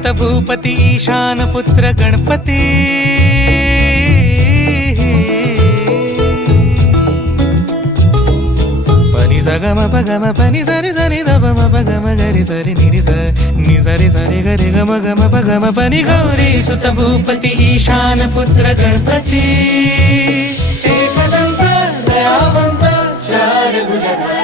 सुत भूपती ईशान पुत्र गणपती पनि सगम पगम पनि सरि सरि ध म पगम गरि सरि नि सरि सरि गरि गम गम पगम पनि गौरी सुत भूपती ईशान पुत्र गणपती एकदंत दयावंत चार भुजधारी